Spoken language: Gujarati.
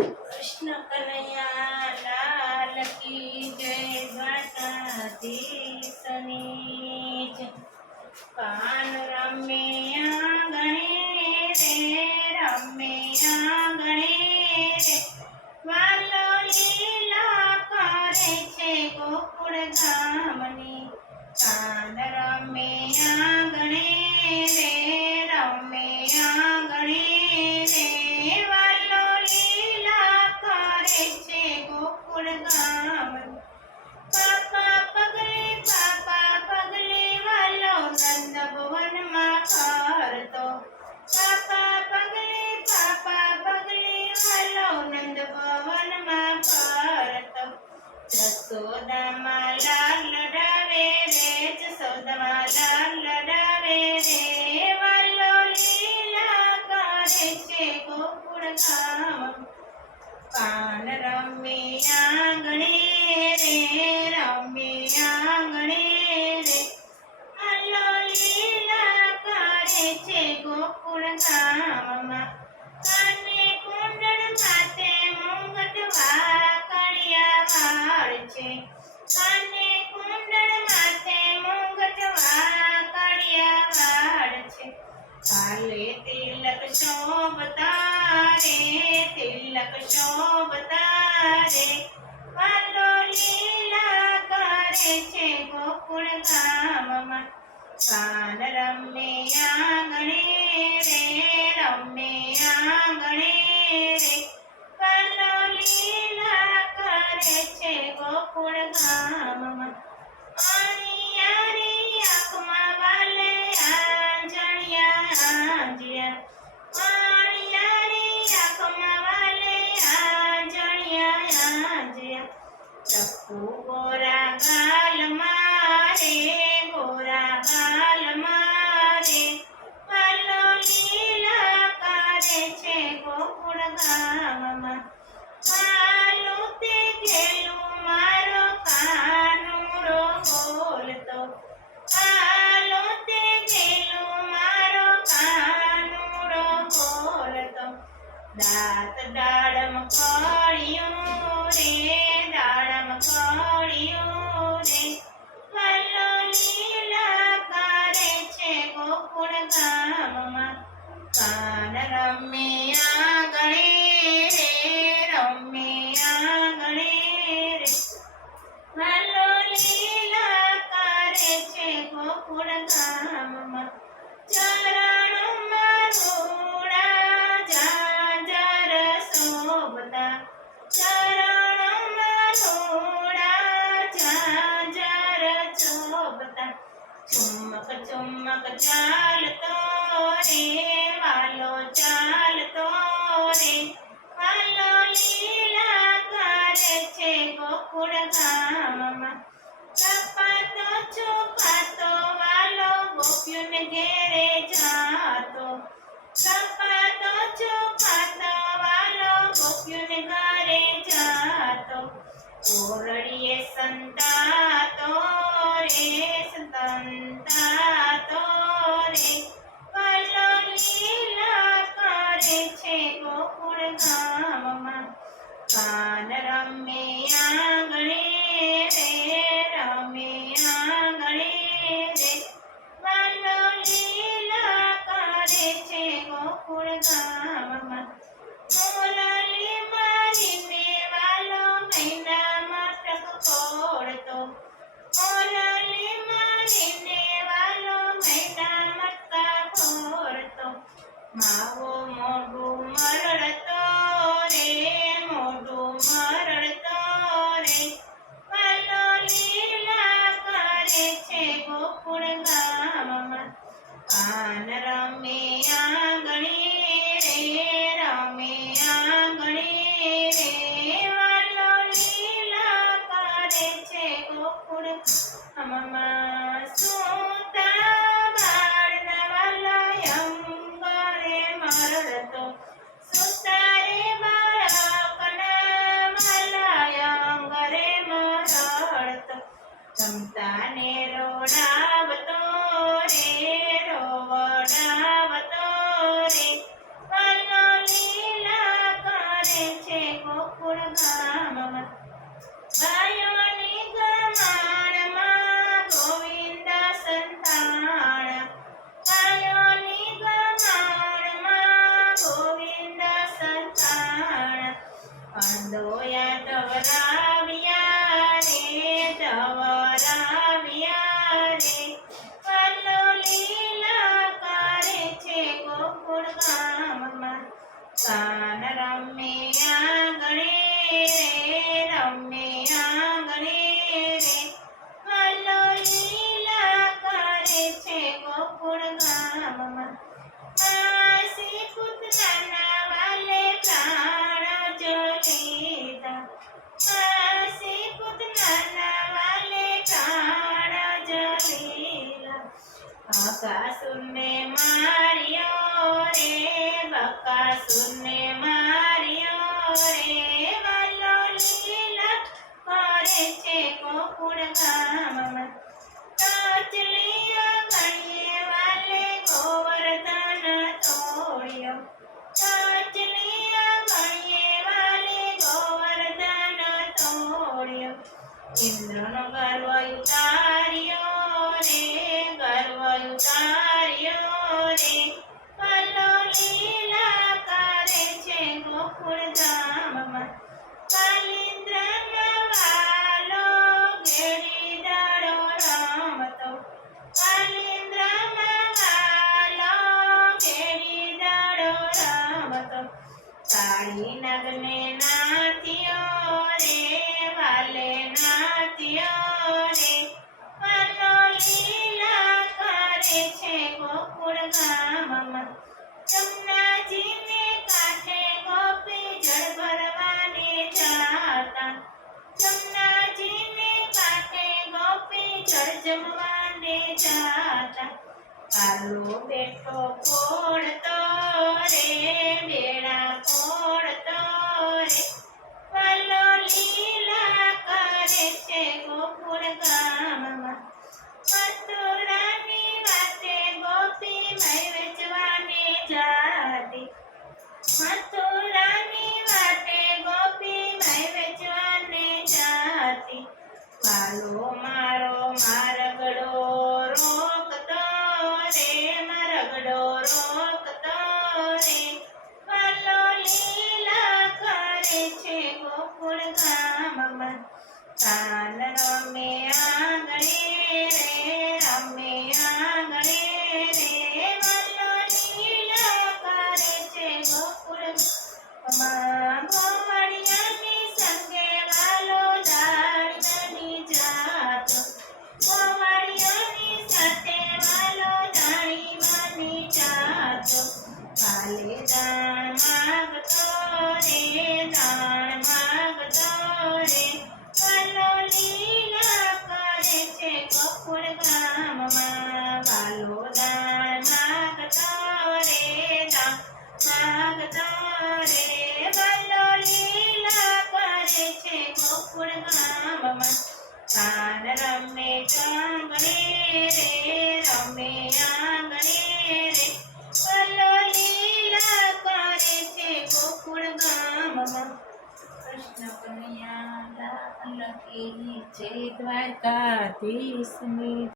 કૃષ્ણ કનૈયા લાલ કી જય દ્વારકાધીશની જય. કાન રમે આંગણે રે રમે આંગણે રે વાલો લીલા કરે છે ગોકુળ ગામની. કાન રમે આંગણે રે રમે આંગણે રે વાલો લીલા કરે છે ગોકુળ ગામની. પાપા પગલે વાલો નંદ ભુવનમાં ફરતો. પાપા પગલે વાલો નંદ ભુવનમાં ફરતો. જસોદામાં લાલ લડાવે રે જસોદામાં લાલ લડાવે રે વાલો લીલા કરે છે ગોકુળ ગામ. કાન રમે આંગણે રે રમે આંગણે રે વાલો લીલા કરે છે ગોકુળ ગામમાં. કાને કુંડળ માથે મુંગટ વાકડિયા વાળ છે. કાને કુંડળ માથે મુંગટ વાકડિયા વાળ છે. કાલે તિલક શોભતા રે તિલક શોભતા રે વાલો લીલા કરે છે ગોકુળ ગામમાં. કાન રમે આંગણે રે રમે આંગણે રે વાલો લીલા કરે છે ગોકુળ ગામમાં. અણિયારી આંખમાં વાલે આંજણિયા આંજ્યા. અણિયારી આંખમાં વાલે આંજણિયા આંજ્યા. લખુ ગોરા ગાલમાં રે ગોરા ગાલમાં રે વાલો લીલા કરે છે ગોકુળ ગામમાં. કાલું તે ગેલું મારો કાનુડો બોલતો. કાલું તે ગેલું મારો કાનુડો બોલતો. દાંત દાડમ કળિયું રે દાડમ કળિયું રે વાલો લીલા કરે છે ગોકુળ ગામમાં. કાન રમે આંગણે રે રમે આંગણે રે વાલો લીલા કરે છે ગોકુળ ગામમાં. ચરણોમાં ધૂળા ઝાંઝર શોભતા. ચરણોમાં ધૂળા ઝાંઝર શોભતા. ચુમક ચુમક ચાલતો રે વાલો ચાલતો રે વાલો લીલા કરે છે ગોકુળ ગામમાં. કપાતો છુપાતો વાલો ગોપીઓને ઘેરે જાતો. કપાતો છુપાતો વાલો ગોપીઓને ઘરે જાતો. ઓરડીએ સંતાતો રે સંતાતો રે વાલો લીલા કરે છે ગોકુળ ગામમાં. કાન રમે આંગણે રે રમે આંગણે રે વાલો લીલા કરે છે ગોકુળ ગામમાં. મોલાલી મારીને વાલો મૈના મટક ફોડતો. મોલાલી મારીને વાલો મૈના મટકા ફોડતો. માવો મોઢું મરડતો રે મોઢું મરડતો રે વાલો લીલા કરે છે ગોકુળ ગામમાં. કાન રમે આંગણે રે રમે આંગણે રે વાલો લીલા કરે છે ગોકુળ ગામમાં. સૂતા બાળના વાલા અંગરે મરડતો. સૂતા રે બાળકના વાલા અંગરે મરડતો. રમતાને રોડાવતો રે રોવડાવતો રે વાલો લીલા કરે છે ગોકુળ ગામમાં ગાયોની ગમાણમાં ગોવિંદ સંતાણા ગાયોની ગમાણમાં ગોવિંદ સંતાણા અંદોયા તવરાવ્યા રે તવરાવ્યા રે વલ્લો લીલા કરે છે ગોકુળ ગામમાં કાન રમે આંગણે રે રમે આંગણે રે વલ્લો લીલા કરે છે ગોકુળ ગામમાં માસી પુતનાના વાલે પ્રાણ જો લીધા માસી પુતનાના વાલે પ્રાણ જો લીધા બકાસુરને માર્યો રે બકાસુરને માર્યો રે વલ્લો લીલા કરે છે ગોકુળ ગામમાં ટચલીયા ગણીએ વાલે ગોવર્ધન તોડ્યો ટચલીયા ગણીએ વાલે ગોવર્ધન તોડ્યો ઇન્દ્રનો ગર્વ ઉતાર્યો રે ગર્વ ઉતાર્યો રે વલ્લો લીલા કરે છે ગોકુળ ગામમાં કાલિન્દ્રના વાલો ઘેરી દાડો રમતો કાલિન્દ્રમાં વાલો ઘેરી દાડો રમતો કાળી નગને નાથ્યો રે વાલે નાથ્યો રે વલ્લો લીલા કરે છે ગોકુળ ગામમાં જમનાજીને કાંઠે ગોપી જળ ભરવાને જાતા જમનાજીને કાંઠે ગોપી જળ જમવાને જાતા પાલો બેઠો ફોડતો રે બેડા ફોડતો રે વલ્લો લીલા કરે છે ગોકુળ ગામમાં મથુરાની વાતે ગોપી મય વેચવાને જાતી મથુરાની વાતે ગોપી મય વેચવાને જાતી વાલો મારો મારગડો રોકતો રે મારગડો રોકતો રે વલ્લો લીલા કરે છે ગોકુળ ગામમાં કાન રમે આંગણે રે રમે આંગણે રે વલ્લો લીલા કરે છે ગોકુળ ગામમાં ગોવાળિયાની સંગે વાલો દાણી જાતો ગોવાળિયાની સાથે વાલો દાણી માની જાતો વાલે દાણ માગતો રે દાણ માગતો રે વલ્લો લીલા કરે છે ગોકુળ ગામમાં વાલો દાણ માગતો રે દાણ માગતો રે વલ્લો લીલા કરે છે ગોકુળ ગામમાં કાન રમે આંગણે રે રમે આંગણે રે વલ્લો લીલા કરે છે ગોકુળ ગામમાં કૃષ્ણ કનૈયા લાલ કી જય દ્વારકાધીશની